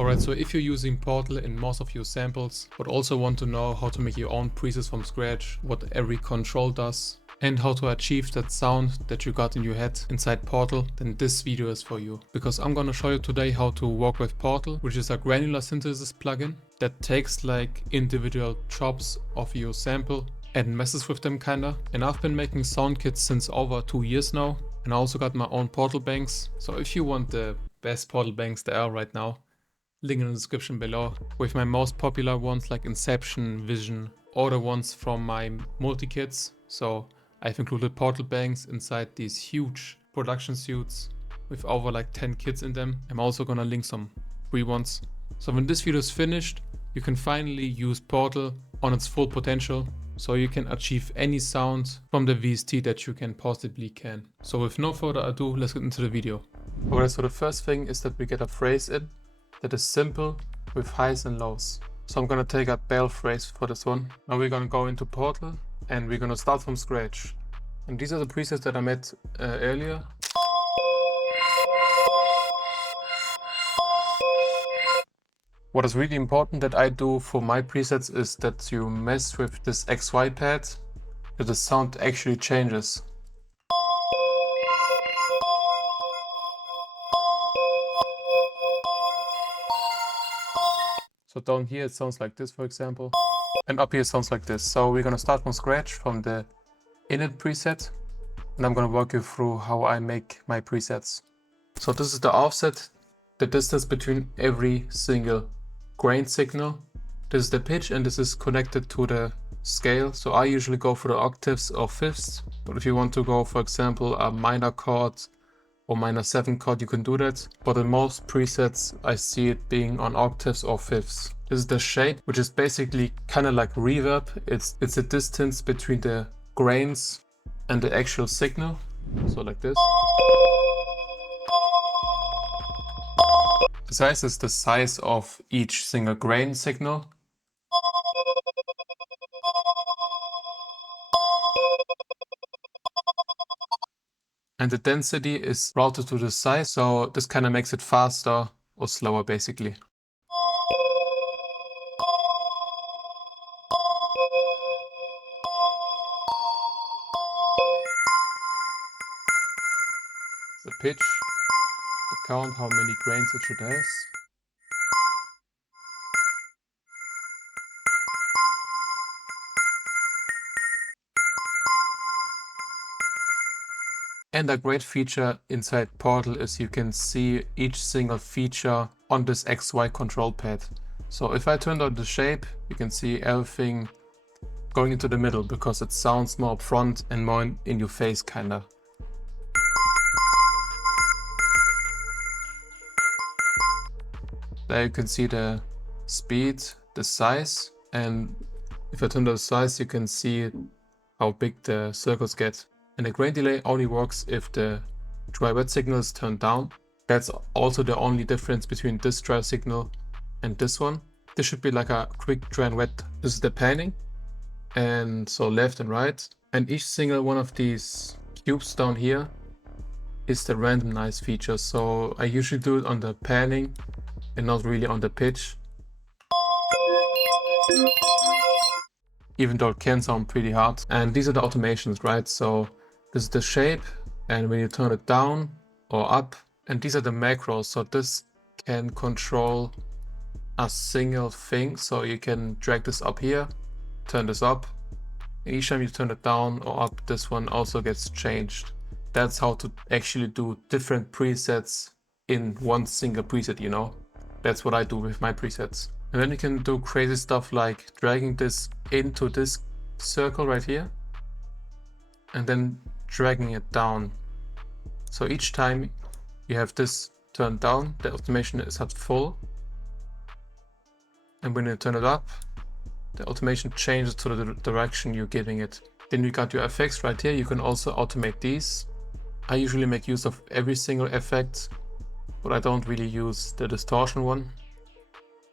Alright, so if you're using Portal in most of your samples, but also want to know how to make your own presets from scratch, what every control does, and how to achieve that sound that you got in your head inside Portal, then this video is for you. Because I'm gonna show you today how to work with Portal, which is a granular synthesis plugin that takes like individual chops of your sample and messes with them kinda. And I've been making sound kits since over 2 years now, and I also got my own Portal banks. So if you want the best Portal banks there are right now, link in the description below, with my most popular ones like Inception, Vision, or the ones from my multi-kits. So I've included Portal banks inside these huge production suits with over like 10 kits in them. I'm also gonna link some free ones. So when this video is finished, you can finally use Portal on its full potential, so you can achieve any sound from the VST that you can possibly can. So with no further ado, let's get into the video. Alright, so the first thing is that we get a phrase in that is simple with highs and lows. So I'm gonna take a bell phrase for this one. Now we're gonna go into Portal and we're gonna start from scratch. And these are the presets that I made earlier. What is really important that I do for my presets is that you mess with this XY pad, that the sound actually changes. So down here it sounds like this, for example, and up here it sounds like this. So we're gonna start from scratch from the init preset, and I'm gonna walk you through how I make my presets. So this is the offset, the distance between every single grain signal. This is the pitch, and this is connected to the scale. So I usually go for the octaves or fifths, but if you want to go, for example, a minor chord or minor 7 chord, you can do that. But in most presets, I see it being on octaves or fifths. This is the shape, which is basically kind of like reverb. It's the distance between the grains and the actual signal. So like this. The size is the size of each single grain signal. And the density is routed to the size, so this kind of makes it faster or slower basically. The pitch, the count, how many grains it should have. And a great feature inside Portal is you can see each single feature on this XY control pad. So if I turn on the shape, you can see everything going into the middle because it sounds more upfront and more in your face kinda. There you can see the speed, the size, and if I turn the size, you can see how big the circles get. And the grain delay only works if the dry wet signal is turned down. That's also the only difference between this dry signal and this one. This should be like a quick dry and wet. This is the panning, and so left and right. And each single one of these cubes down here is the randomize feature. So I usually do it on the panning and not really on the pitch, even though it can sound pretty hard. And these are the automations, right? So this is the shape, and when you turn it down or up, and these are the macros. So this can control a single thing. So you can drag this up here, turn this up, and each time you turn it down or up, this one also gets changed. That's how to actually do different presets in one single preset, you know? That's what I do with my presets. And then you can do crazy stuff like dragging this into this circle right here, and then dragging it down. So each time you have this turned down, the automation is at full. And when you turn it up, the automation changes to the direction you're giving it. Then you got your effects right here. You can also automate these. I usually make use of every single effect, but I don't really use the distortion one.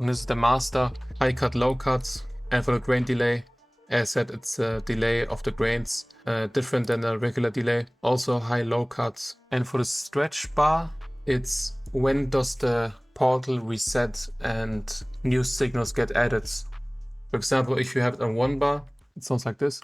And this is the master, high cut, low cuts. And for the grain delay, as I said, it's a delay of the grains, different than a regular delay. Also high, low cuts. And for the stretch bar, it's when does the Portal reset and new signals get added. For example, if you have it on one bar, it sounds like this.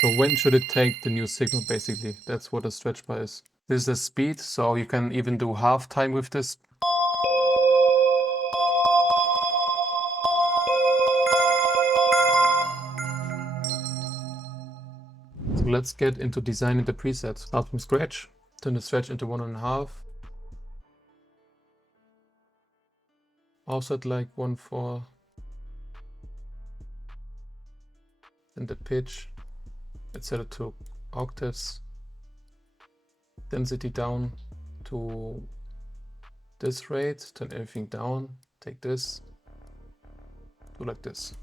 So when should it take the new signal, basically? That's what a stretch bar is. This is the speed, so you can even do half time with this. So let's get into designing the preset. Start from scratch, turn the stretch into 1.5. Offset like 1/4. Then the pitch, let's set it to octaves. Density down to this rate, turn everything down, take this, do like this.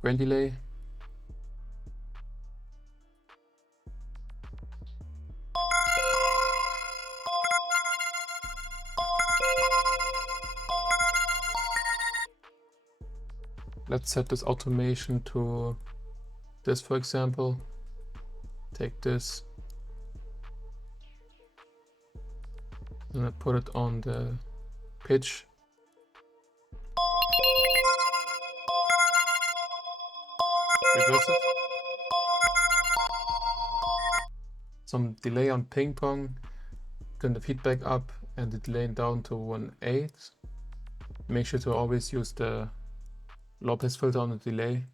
Grain delay. Let's set this automation to this, for example. Take this and I put it on the pitch. Reverse it. Some delay on ping pong. Turn the feedback up and the delay down to 1/8. Make sure to always use the low pass filter on the delay.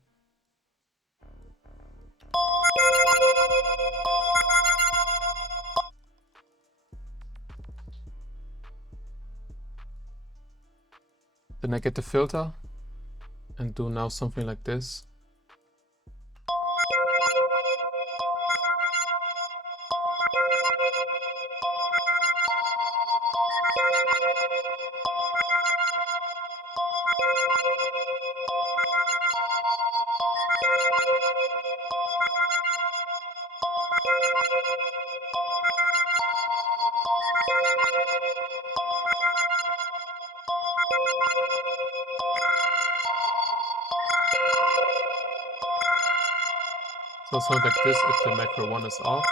Then I get the filter and do now something like this. So sound like this if the macro 1 is off.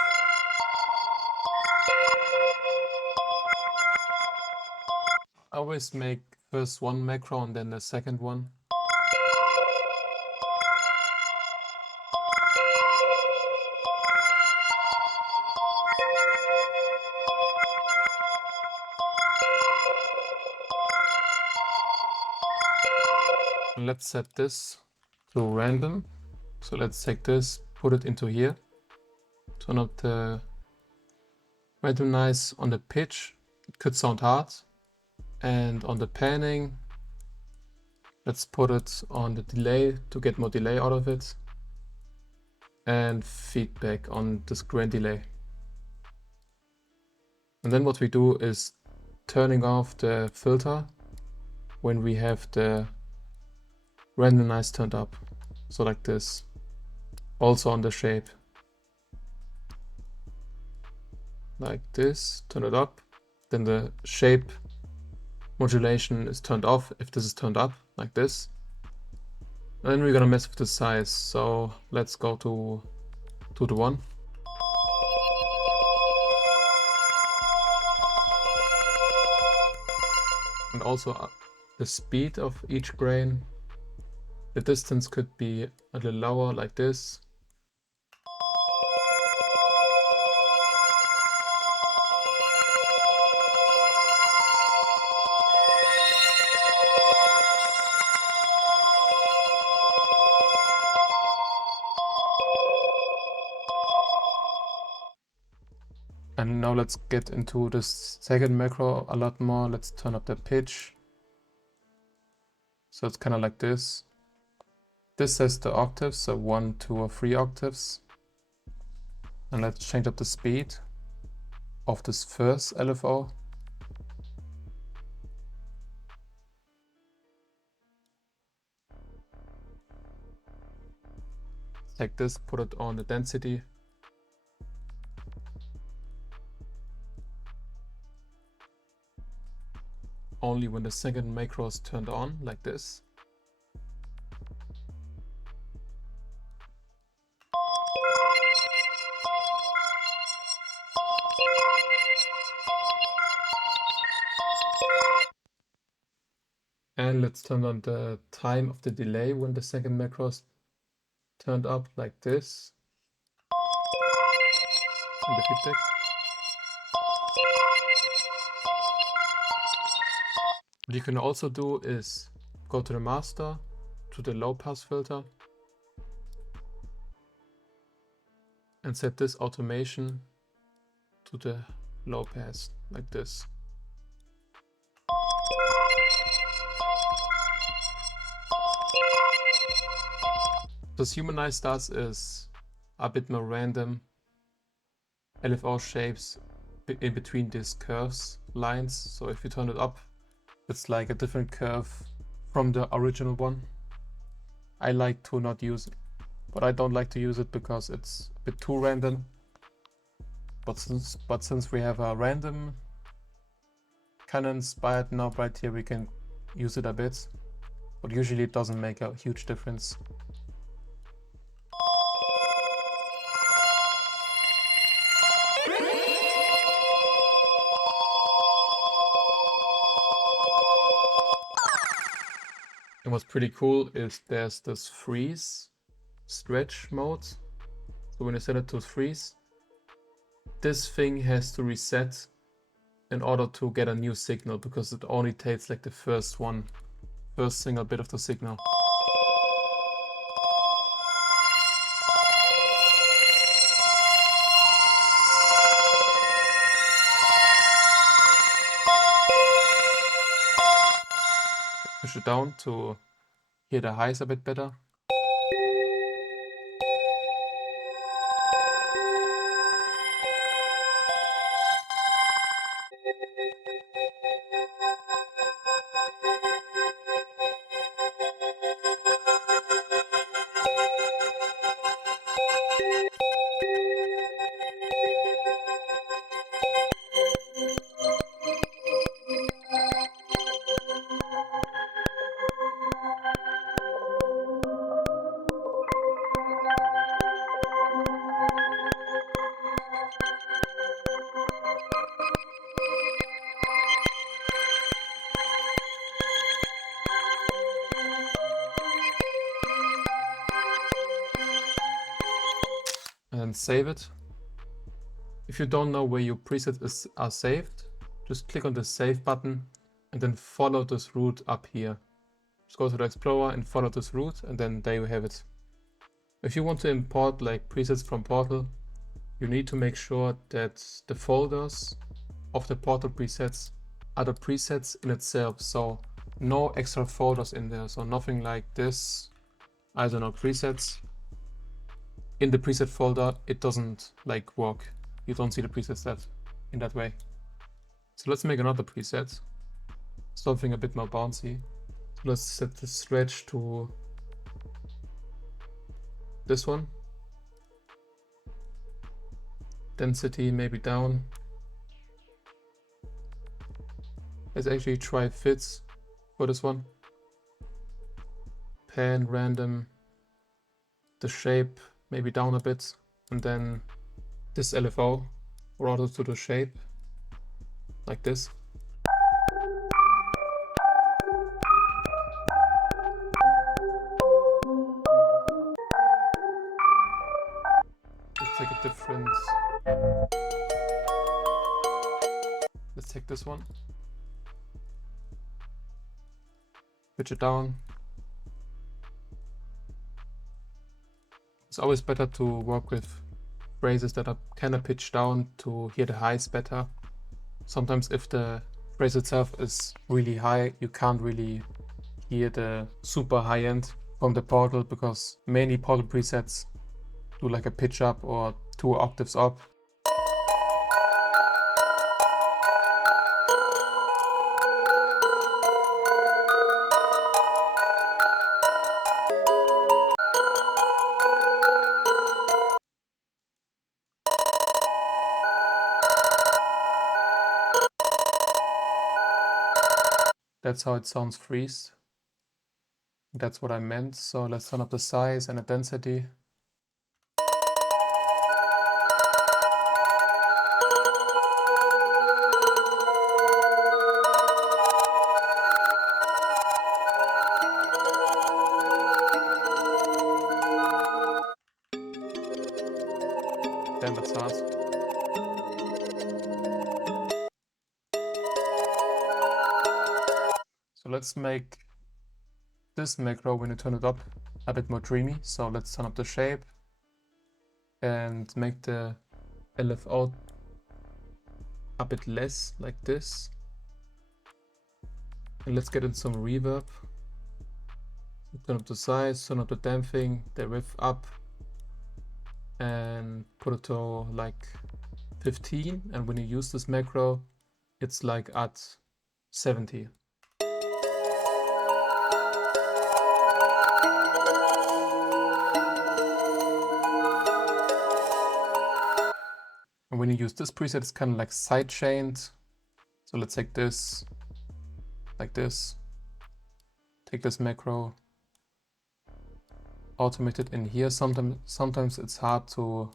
I always make first one macro and then the second one. And let's set this to random. So let's take this, put it into here. Turn up the randomize on the pitch. It could sound hard. And on the panning, let's put it on the delay to get more delay out of it. And feedback on this grain delay. And then what we do is turning off the filter when we have the randomize turned up. So like this. Also on the shape. Like this, turn it up. Then the shape modulation is turned off if this is turned up, like this. And then we're gonna mess with the size. So let's go to 2:1. And also the speed of each grain. The distance could be a little lower, like this. And now let's get into this second macro a lot more. Let's turn up the pitch. So it's kind of like this. This says the octaves, so 1, 2, or 3 octaves. And let's change up the speed of this first LFO. Take this, put it on the density. Only when the second macro is turned on, like this. And let's turn on the time of the delay when the second macro is turned up like this. And the feedback. What you can also do is go to the master, to the low pass filter, and set this automation to the low pass like this. What humanize does is a bit more random LFO shapes in between these curves lines. So if you turn it up, it's like a different curve from the original one. I like to not use it, but I don't like to use it because it's a bit too random. But since we have a random kind of inspired knob right here, we can use it a bit, but usually it doesn't make a huge difference. And what's pretty cool is there's this freeze stretch mode. So when you set it to freeze, this thing has to reset in order to get a new signal, because it only takes like the first single bit of the signal. Push it down to hear the highs a bit better. And save it. If you don't know where your presets are saved, just click on the save button and then follow this route up here. Just go to the Explorer and follow this route, and then there you have it. If you want to import like presets from Portal, you need to make sure that the folders of the Portal presets are the presets in itself. So no extra folders in there. So nothing like this, I don't know, presets. In the preset folder, it doesn't like work. You don't see the presets in that way. So let's make another preset, something a bit more bouncy. So let's set the stretch to this one. Density maybe down. Let's actually try fits for this one. Pan random. The shape maybe down a bit, and then this LFO routed to the shape like this. Let's take a different. Let's take this one. Pitch it down. It's always better to work with phrases that are kind of pitched down to hear the highs better. Sometimes if the phrase itself is really high, you can't really hear the super high end from the Portal, because many Portal presets do like a pitch up or 2 octaves up. That's how it sounds freeze. That's what I meant. So let's turn up the size and the density. Damn, that's hard. So let's make this macro, when you turn it up, a bit more dreamy. So let's turn up the shape and make the LF out a bit less, like this. And let's get in some reverb. Turn up the size, turn up the damping, the width up, and put it to like 15. And when you use this macro, it's like at 70. And when you use this preset, it's kind of like side chained. So let's take this, like this. Take this macro, automate it in here. Sometimes it's hard to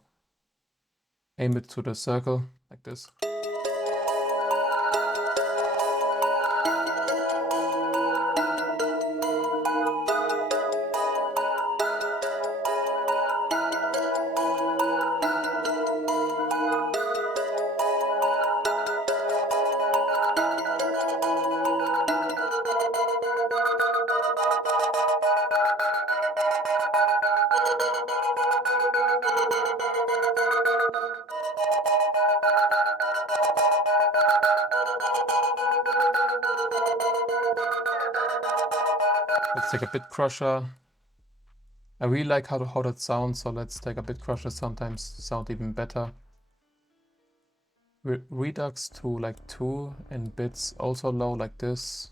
aim it to the circle, like this. Let's take a bit crusher. I really like how that sounds, so let's take a bit crusher. Sometimes sound even better. Redux to like 2 and bits also low, like this.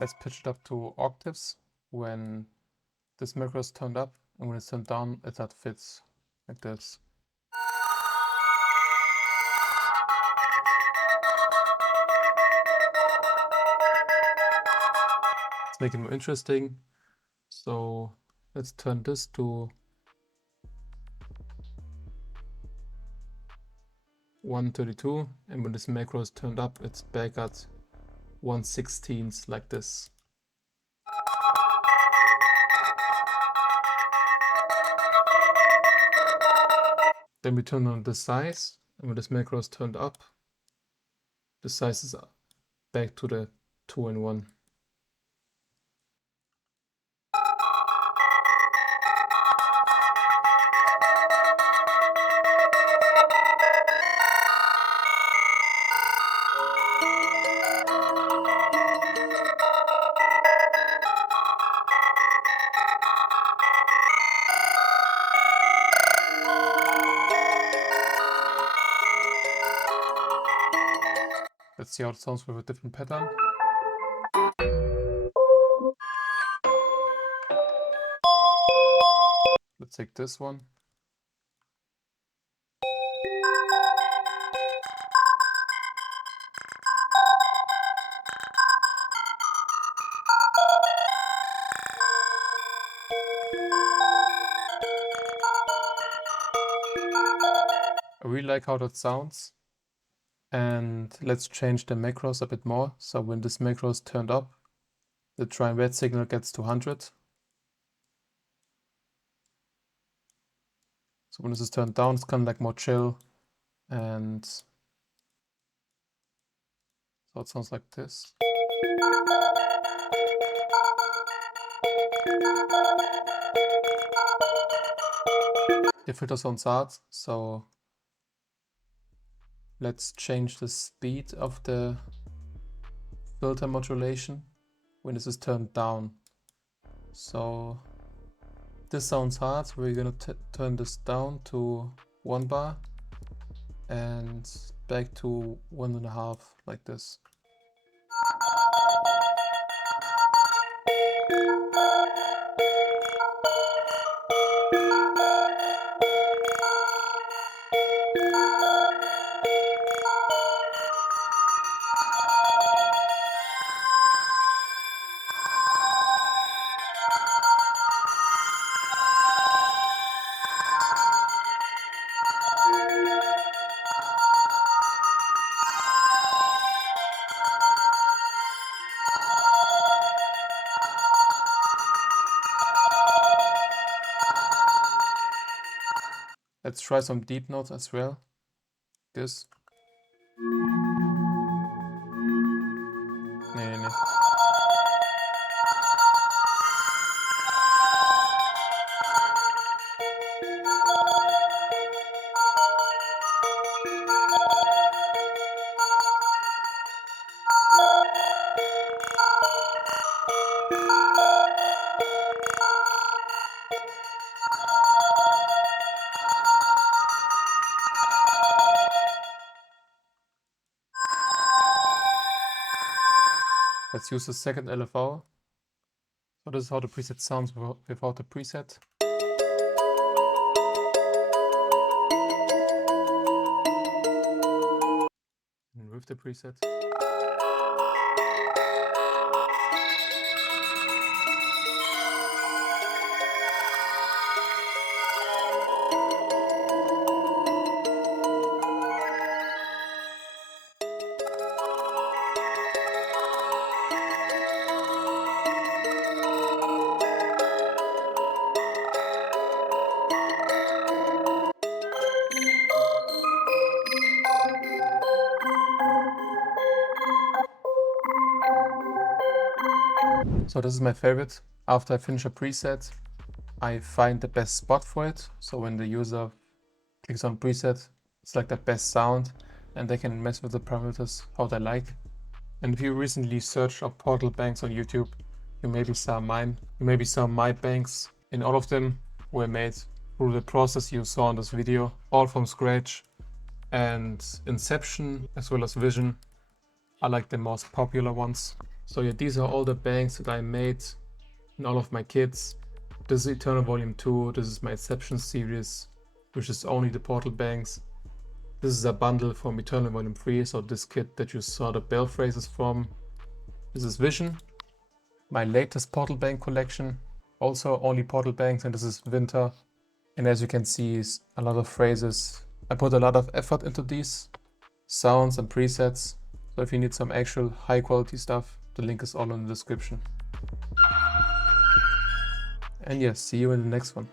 Let's pitch it up to octaves when this macro is turned up, and when it's turned down, that fits, like this. Let's make it more interesting. So let's turn this to 132, and when this macro is turned up, it's back at 1/16, like this. Then we turn on the size, and when this macro is turned up, the size is back to the 2 and 1. Let's see how it sounds with a different pattern. Let's take this one. I really like how that sounds. And let's change the macros a bit more. So when this macro is turned up, the dry and wet signal gets to 100. So when this is turned down, it's kind of like more chill. And so it sounds like this. The filter sounds hard, so let's change the speed of the filter modulation when this is turned down. So this sounds hard. We're gonna turn this down to 1 bar and back to 1.5, like this. Let's try some deep notes as well. This. Nee. Let's use the second LFO. So this is how the preset sounds without the preset. And with the preset. So this is my favorite. After I finish a preset, I find the best spot for it. So when the user clicks on preset, it's like the best sound and they can mess with the parameters how they like. And if you recently searched up portal banks on YouTube, you maybe saw mine. You maybe saw my banks, and all of them were made through the process you saw in this video, all from scratch. And Inception as well as Vision are like the most popular ones. So yeah, these are all the banks that I made in all of my kits. This is Eternal Volume 2, this is my Inception series, which is only the portal banks. This is a bundle from Eternal Volume 3, so this kit that you saw the bell phrases from. This is Vision, my latest portal bank collection, also only portal banks, and this is Winter. And as you can see, a lot of phrases. I put a lot of effort into these sounds and presets, so if you need some actual high quality stuff, the link is all in the description. And yes, see you in the next one.